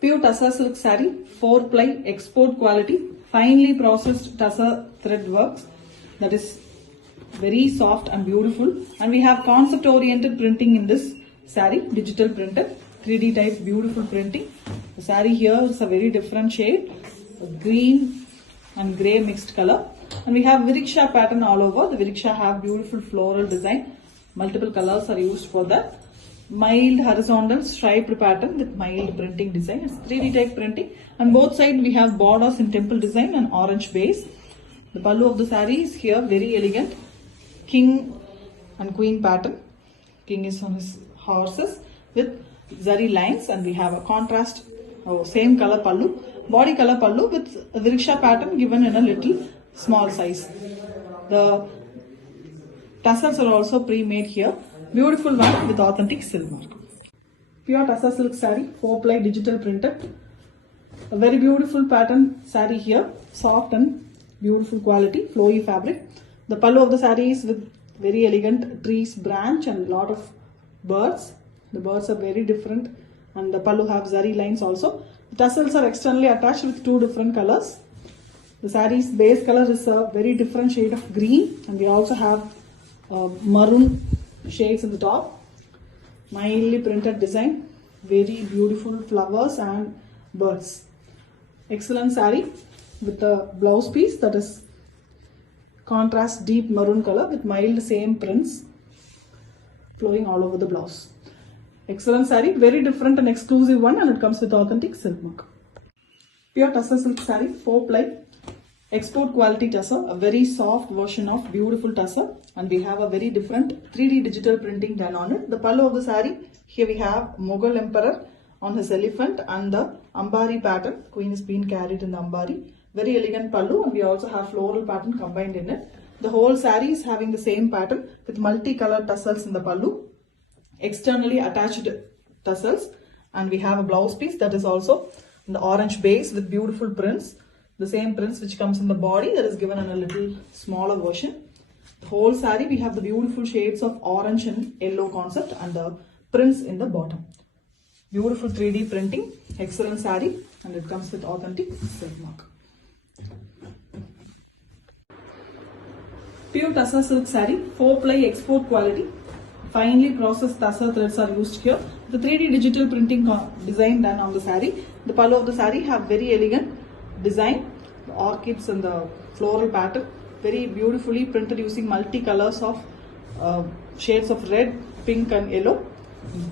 Pure tussar silk saree, 4-ply export quality, finely processed tussar thread works. That is very soft and beautiful. And we have concept oriented printing in this saree, digital printed, 3D type beautiful printing. The saree here is a very different shade, green and grey mixed color. And we have Viriksha pattern all over. The Viriksha have beautiful floral design. Multiple colors are used for that. Mild horizontal striped pattern with mild printing design. It's 3D type printing. On both sides we have borders in temple design and orange base. The pallu of the saree is here very elegant. King and queen pattern. King is on his horses with zari lines, and we have a contrast same color pallu. Body color pallu with Viriksha pattern given in a little small size. The tassels are also pre-made here. Beautiful one with authentic silk mark. Pure tussar silk saree, 4-ply digital printed. A very beautiful pattern saree here. Soft and beautiful quality, flowy fabric. The pallu of the saree is with very elegant trees branch and lot of birds. The birds are very different, and the pallu have zari lines also. The tassels are externally attached with 2 different colors. The saree's base color is a very different shade of green, and we also have maroon shades in the top. Mildly printed design, very beautiful flowers and birds. Excellent saree with the blouse piece that is contrast deep maroon color with mild same prints flowing all over the blouse. Excellent saree, very different and exclusive one, and it comes with authentic silk mark. Pure tussar silk saree, 4-ply export quality tussar, a very soft version of beautiful tussar, and we have a very different 3D digital printing done on it. The pallu of the saree, here we have Mughal emperor on his elephant and the Ambari pattern. Queen is being carried in the Ambari. Very elegant pallu, and we also have floral pattern combined in it. The whole saree is having the same pattern with multicolored tassels in the pallu, externally attached tassels, and we have a blouse piece that is also in the orange base with beautiful prints. The same prints which comes in the body, that is given in a little smaller version. The whole saree we have the beautiful shades of orange and yellow concept and the prints in the bottom. Beautiful 3D printing, excellent saree, and it comes with authentic silk mark. Pure tussar silk saree, 4-ply export quality. Finely processed tussar threads are used here. The 3D digital printing design done on the saree. The pallu of the saree have very elegant design, the orchids and the floral pattern, very beautifully printed using multi-colors of shades of red, pink and yellow.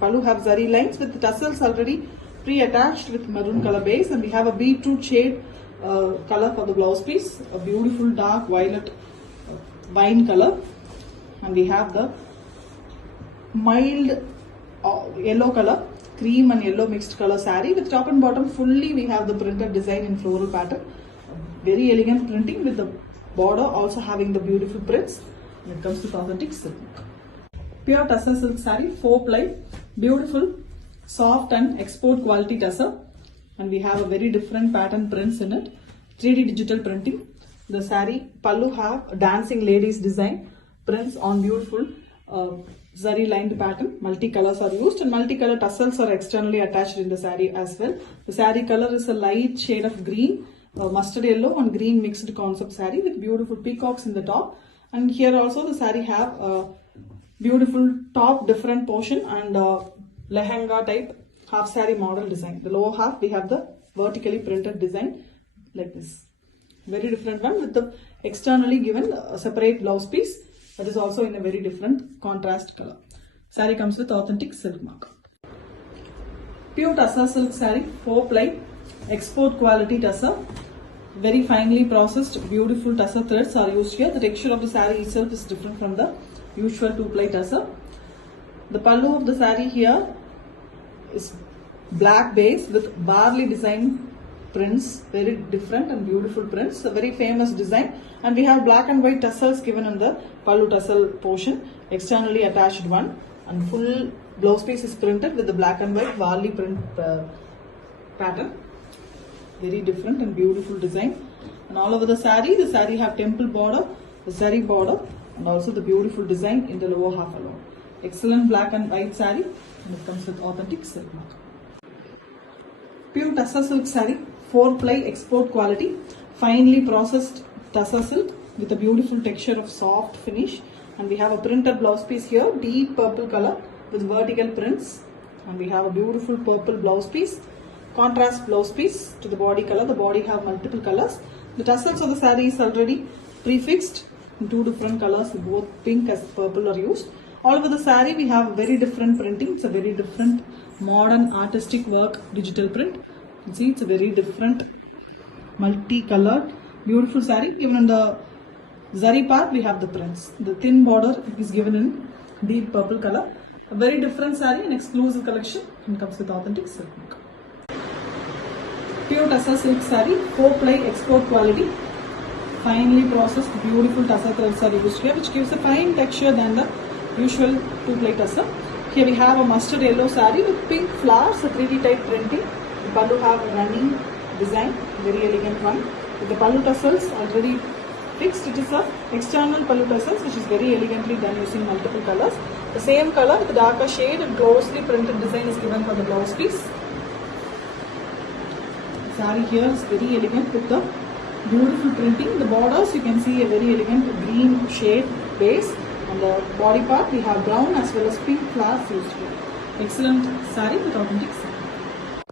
Pallu have zari lines with the tassels already pre-attached with maroon color base, and we have a beetroot shade color for the blouse piece, a beautiful dark violet wine color, and we have the mild yellow color, cream and yellow mixed color saree with top and bottom fully we have the printed design in floral pattern. Very elegant printing with the border also having the beautiful prints, and it comes with authentic silk. Pure tussar silk saree, 4-ply, beautiful, soft and export quality tussar, and we have a very different pattern prints in it. 3D digital printing. The saree pallu have dancing ladies design prints on beautiful zari lined pattern. Multi-colors are used, and multi-color tassels are externally attached in the saree as well. The saree color is a light shade of green, mustard yellow and green mixed concept saree with beautiful peacocks in the top. And here also the saree have a beautiful top different portion and lehenga type half saree model design. The lower half we have the vertically printed design like this. Very different one with the externally given separate blouse piece. That is also in a very different contrast color. Saree comes with authentic silk mark. Pure tussar silk saree, 4-ply, export quality tussar. Very finely processed, beautiful tussar threads are used here. The texture of the saree itself is different from the usual 2-ply tussar. The pallu of the saree here is black base with barley design prints, very different and beautiful prints, a very famous design, and we have black and white tassels given in the pallu tassel portion, externally attached one, and full blouse piece is printed with the black and white barley print pattern. Very different and beautiful design, and all over the saree have temple border, the saree border, and also the beautiful design in the lower half alone. Excellent black and white saree, and it comes with authentic silk mark. Pure tussar silk saree, 4-ply export quality, finely processed tussar silk with a beautiful texture of soft finish. And we have a printed blouse piece here, deep purple color with vertical prints. And we have a beautiful purple blouse piece, contrast blouse piece to the body color. The body have multiple colors. The tassels of the saree is already prefixed in 2 different colors, both pink as purple are used. All over the saree we have very different printing. It's a very different modern artistic work digital print. You can see it's a very different multi-colored beautiful saree. Even in the zari part we have the prints. The thin border is given in deep purple color. A very different saree, an exclusive collection, and comes with authentic silk work. Pure tussar silk saree, 4-ply export quality, finely processed beautiful tussar threads are used here, which gives a fine texture than the usual 2-ply tussar. Here we have a mustard yellow saree with pink flowers, a 3D type printing. The pallu have a running design, very elegant one. With the pallu tassels already fixed, it is a external pallu tassels which is very elegantly done using multiple colors. The same color with darker shade and closely printed design is given for the blouse piece. The saree here is very elegant with the beautiful printing. The borders you can see a very elegant green shade base. On the body part we have brown as well as pink flowers used here. Excellent saree with authentic silk.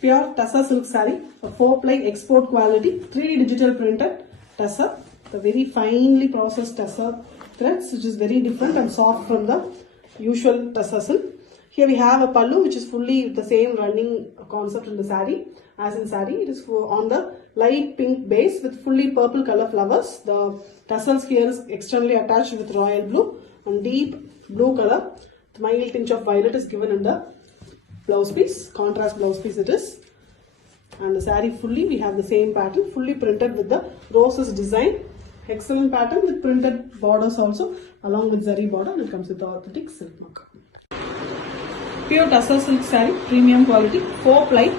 Pure tussar silk saree, a 4-ply export quality, 3D digital printed tussar. The very finely processed tussar threads which is very different and soft from the usual tussar silk. Here we have a pallu which is fully the same running concept in the saree as in saree. It is on the light pink base with fully purple color flowers. The tassels here is externally attached with royal blue and deep blue color. The mild tinge of violet is given in the blouse piece, contrast blouse piece it is. And the saree fully we have the same pattern, fully printed with the roses design. Excellent pattern with printed borders also along with zari border, and it comes with the authentic silk mark. Pure tussar silk saree, premium quality, 4-ply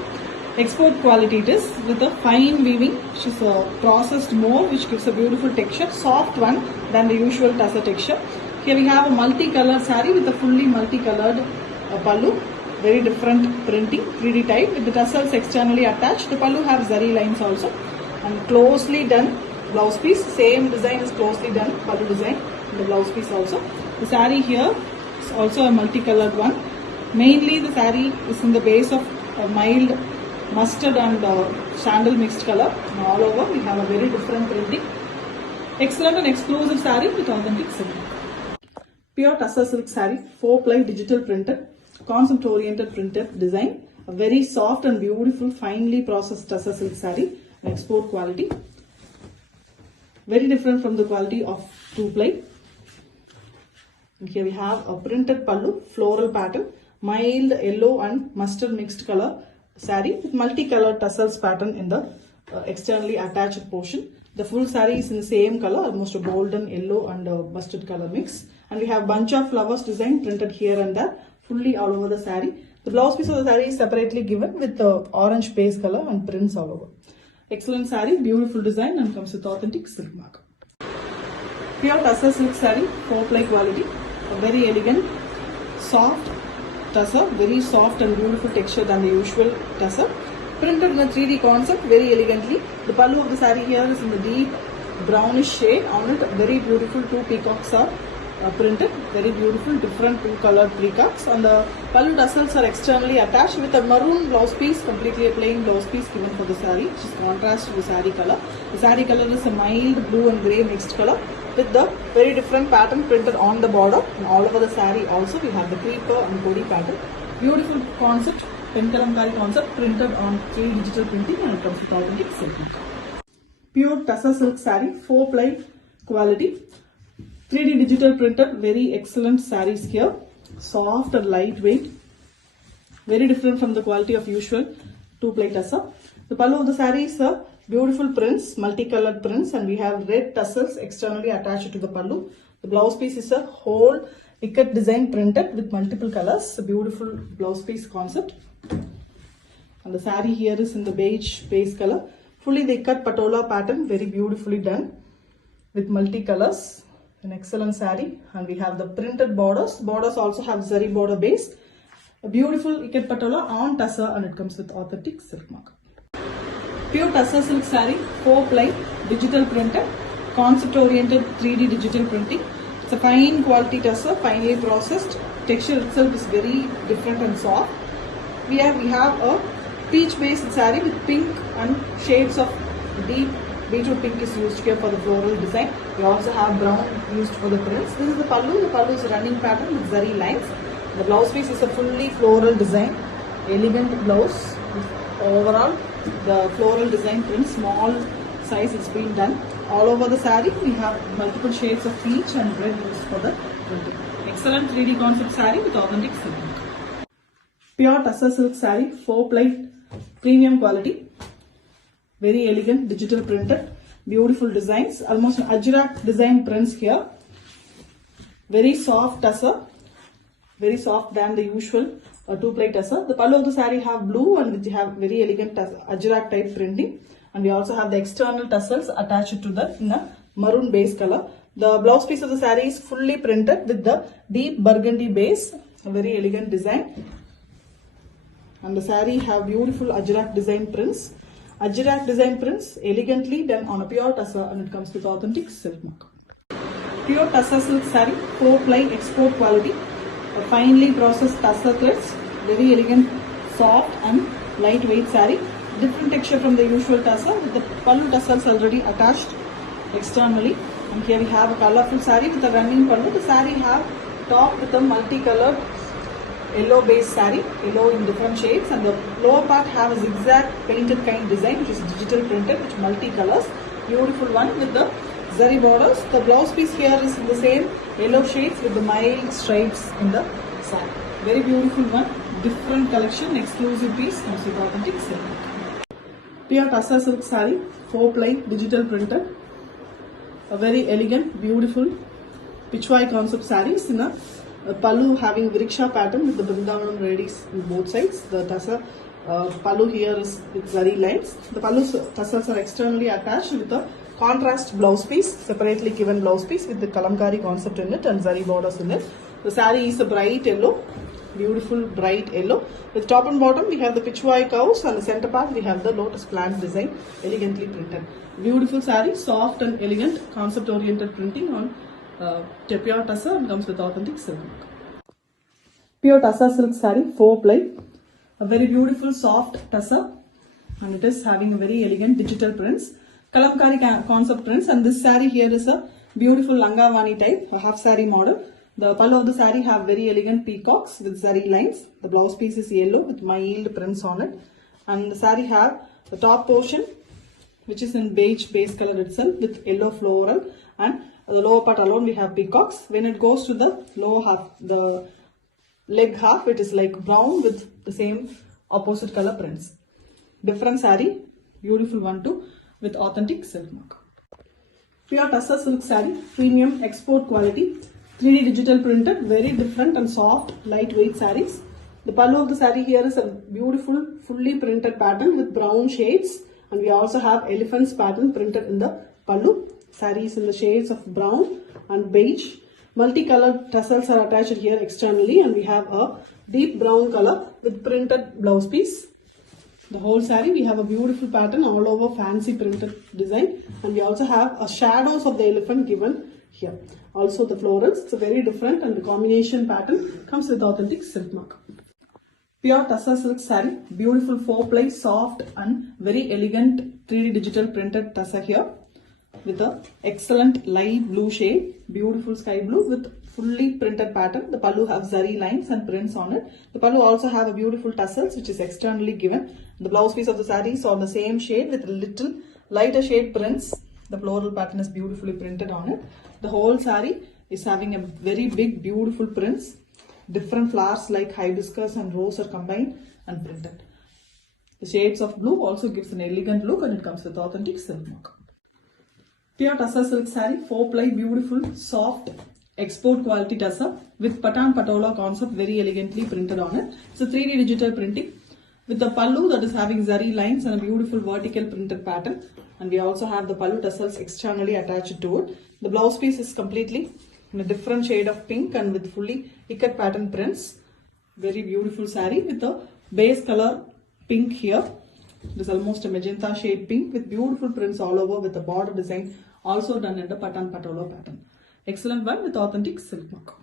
export quality it is with a fine weaving which is processed more, which gives a beautiful texture, soft one than the usual tussar texture. Here we have a multicolored saree with a fully multicolored pallu, very different printing, 3D type with the tassels externally attached. The pallu have zari lines also and closely done blouse piece, same design is closely done, pallu design in the blouse piece also. The saree here is also a multicolored one. Mainly the saree is in the base of a mild mustard and sandal mixed color, and all over we have a very different printing. Excellent and exclusive saree with authentic silk. Pure tussar silk saree, 4-ply digital printed, concept oriented printed design, a very soft and beautiful finely processed tussar silk saree, export quality, very different from the quality of 2-ply. And here we have a printed pallu, floral pattern, mild yellow and mustard mixed color saree with multicolored tassels pattern in the externally attached portion. The full saree is in the same color, almost a golden yellow and mustard color mix. And we have bunch of flowers design printed here and there, fully all over the saree. The blouse piece of the saree is separately given with the orange base color and prints all over. Excellent saree, beautiful design, and comes with authentic silk mark. Pure tussar silk saree, 4-ply quality, a very elegant, soft tussar, very soft and beautiful texture than the usual tussar. Printed in a 3D concept very elegantly. The pallu of the saree here is in the deep brownish shade. On it, very beautiful 2 peacocks are printed. Very beautiful, different 2 colored peacocks. And the pallu tassels are externally attached with a maroon blouse piece, completely a plain blouse piece given for the saree, which is contrast to the saree color. The saree color is a mild blue and grey mixed color with the very different pattern printed on the border, and all over the saree also we have the creeper and body pattern. Beautiful concept, penkalamkari concept printed on 3D digital printing, and it comes with authentic silk. Pure tussar silk saree, 4-ply quality, 3D digital printed, very excellent sarees here, soft and lightweight, very different from the quality of usual 2-ply tussar. The pallu of the saree is a beautiful prints, multicolored prints, and we have red tassels externally attached to the pallu. The blouse piece is a whole ikat design printed with multiple colors, a beautiful blouse piece concept. And the saree here is in the beige base color, fully the ikat patola pattern, very beautifully done with multicolors. An excellent saree, and we have the printed borders. Borders also have zari border base. A beautiful ikat patola on tussar, and it comes with authentic silk mark. Pure tussar silk saree, 4-ply, digital printed, concept oriented 3D digital printing. It's a fine quality tussar, finely processed. Texture itself is very different and soft. We have a peach based saree with pink and shades of deep beetroot pink is used here for the floral design. We also have brown used for the prints. This is the pallu. The pallu is a running pattern with zari lines. The blouse piece is a fully floral design, elegant blouse. Overall, the floral design print, small size, it's been done. All over the saree, we have multiple shades of peach and red used for the printing. Excellent 3D concept saree with authentic silk. Pure tussar silk saree, 4-ply, premium quality. Very elegant, digital printed, beautiful designs, almost an Ajrak design prints here. Very soft tussar, very soft than the usual 2-ply tussar. The pallu of the saree have blue and we have very elegant Ajrak type printing. And we also have the external tassels attached to the in a maroon base color. The blouse piece of the saree is fully printed with the deep burgundy base, a very elegant design. And the saree have beautiful Ajrak design prints. Ajrak design prints elegantly done on a pure tussar, and it comes with authentic silk mark. Pure tussar silk saree, 4-ply export quality, a finely processed tussar threads, very elegant, soft and lightweight saree. Different texture from the usual tussar with the pallu tassels already attached externally. And here we have a colorful saree with a running pallu. The saree have top with a multicolored yellow base saree, yellow in different shades, and the lower part have a zigzag painted kind design which is digital printed with multicolors. Beautiful one with the zari borders. The blouse piece here is in the same yellow shades with the mild stripes in the saree. Very beautiful one, different collection, exclusive piece, comes with authentic silk. Pure tussar silk saree, 4-ply digital printed. A very elegant, beautiful Pichwai concept sarees in a pallu having vriksha pattern with the Brindavan reddies on both sides. The tussar pallu here is with zari lines. The pallu tassels are externally attached with a contrast blouse piece, separately given blouse piece with the kalamkari concept in it and zari borders in it. The saree is a bright yellow, beautiful bright yellow. With top and bottom we have the Pichwai cows, and the center part we have the lotus plant design, elegantly printed. Beautiful saree, soft and elegant, concept oriented printing on pure tussar, and comes with authentic silk. Pure tussar silk saree, 4-ply, a very beautiful soft tussar, and it is having a very elegant digital prints, kalamkari concept prints. And this saree here is a beautiful langavani type, a half saree model. The pallu of the saree have very elegant peacocks with zari lines. The blouse piece is yellow with mild prints on it, and the saree have the top portion which is in beige base color itself with yellow floral, and the lower part alone we have peacocks. When it goes to the lower half, the leg half, it is like brown with the same opposite color prints. Different saree, beautiful one too, with authentic silk mark. Pure tussar silk saree, premium export quality, 3D digital printed, very different and soft, lightweight sarees. The pallu of the saree here is a beautiful, fully printed pattern with brown shades, and we also have elephants pattern printed in the pallu. Sarees in the shades of brown and beige. Multicolored tassels are attached here externally, and we have a deep brown color with printed blouse piece. The whole saree we have a beautiful pattern all over, fancy printed design, and we also have a shadows of the elephant given here. Also the florals, it's a very different, and the combination pattern comes with authentic silk mark. Pure tussar silk saree, beautiful 4-ply, soft and very elegant 3D digital printed tussar here with a excellent light blue shade, beautiful sky blue with fully printed pattern. The pallu have zari lines and prints on it. The pallu also have a beautiful tassels which is externally given. The blouse piece of the saree is on the same shade with little lighter shade prints. The floral pattern is beautifully printed on it. The whole saree is having a very big beautiful prints. Different flowers like hibiscus and rose are combined and printed. The shades of blue also gives an elegant look, and it comes with authentic silk mark. Pure tussar silk saree, 4-ply, beautiful, soft, export quality tussar with patan patola concept very elegantly printed on it. It's a 3D digital printing with the pallu that is having zari lines and a beautiful vertical printed pattern. And we also have the pallu tassels externally attached to it. The blouse piece is completely in a different shade of pink and with fully ikat pattern prints. Very beautiful saree with the base color pink here. It is almost a magenta shade pink with beautiful prints all over with the border design also done in the Patan Patola pattern. Excellent one with authentic silk work.